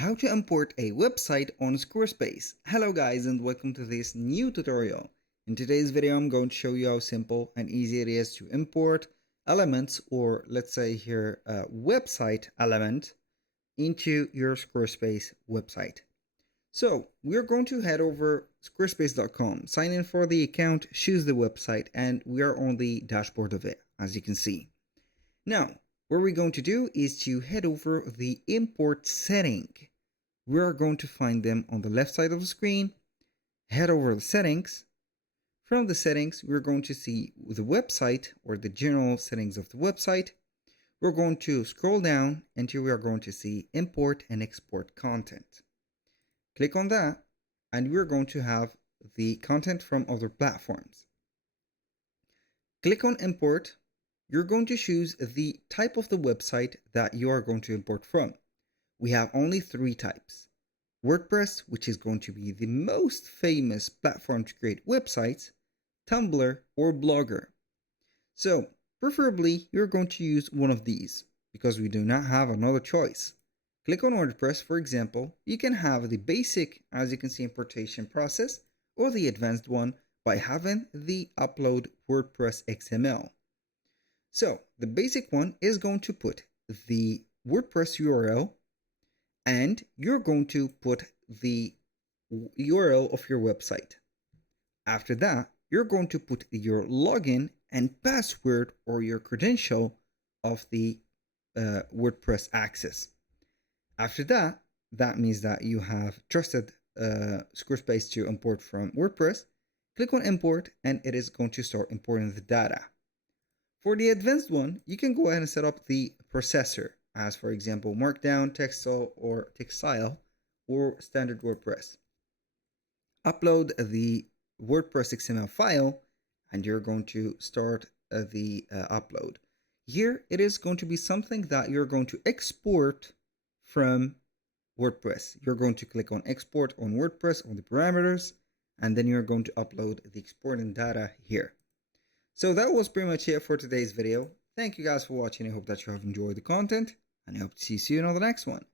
How to import a website on Squarespace. Hello guys and welcome to this new tutorial. In today's video I'm going to show you how simple and easy it is to import elements, or let's say here a website element, into your Squarespace website. So we're going to head over squarespace.com, sign in for the account, choose the website, and we are on the dashboard of it, as you can see. Now what we're going to do is to head over the import setting. We are going to find them on the left side of the screen. Head over the settings. From the settings, we're going to see the website, or the general settings of the website. We're going to scroll down until we are going to see import and export content. Click on that and we're going to have the content from other platforms. Click on import. You're going to choose the type of the website that you are going to import from. We have only three types: WordPress, which is going to be the most famous platform to create websites, Tumblr, or Blogger. So preferably you're going to use one of these because we do not have another choice. Click on WordPress, for example. You can have the basic, as you can see, importation process, or the advanced one by having the upload WordPress XML. So the basic one is going to put the WordPress URL, and you're going to put the URL of your website. After that, you're going to put your login and password, or your credential of the WordPress access. After that, that means that you have trusted Squarespace to import from WordPress. Click on import and it is going to start importing the data. For the advanced one, you can go ahead and set up the processor, as for example Markdown, Textile, or standard WordPress. Upload the WordPress XML file and you're going to start the upload. Here it is going to be something that you're going to export from WordPress. You're going to click on export on WordPress on the parameters, and then you're going to upload the exporting data here. So that was pretty much it for today's video. Thank you guys for watching. I hope that you have enjoyed the content, and I hope to see you soon on the next one.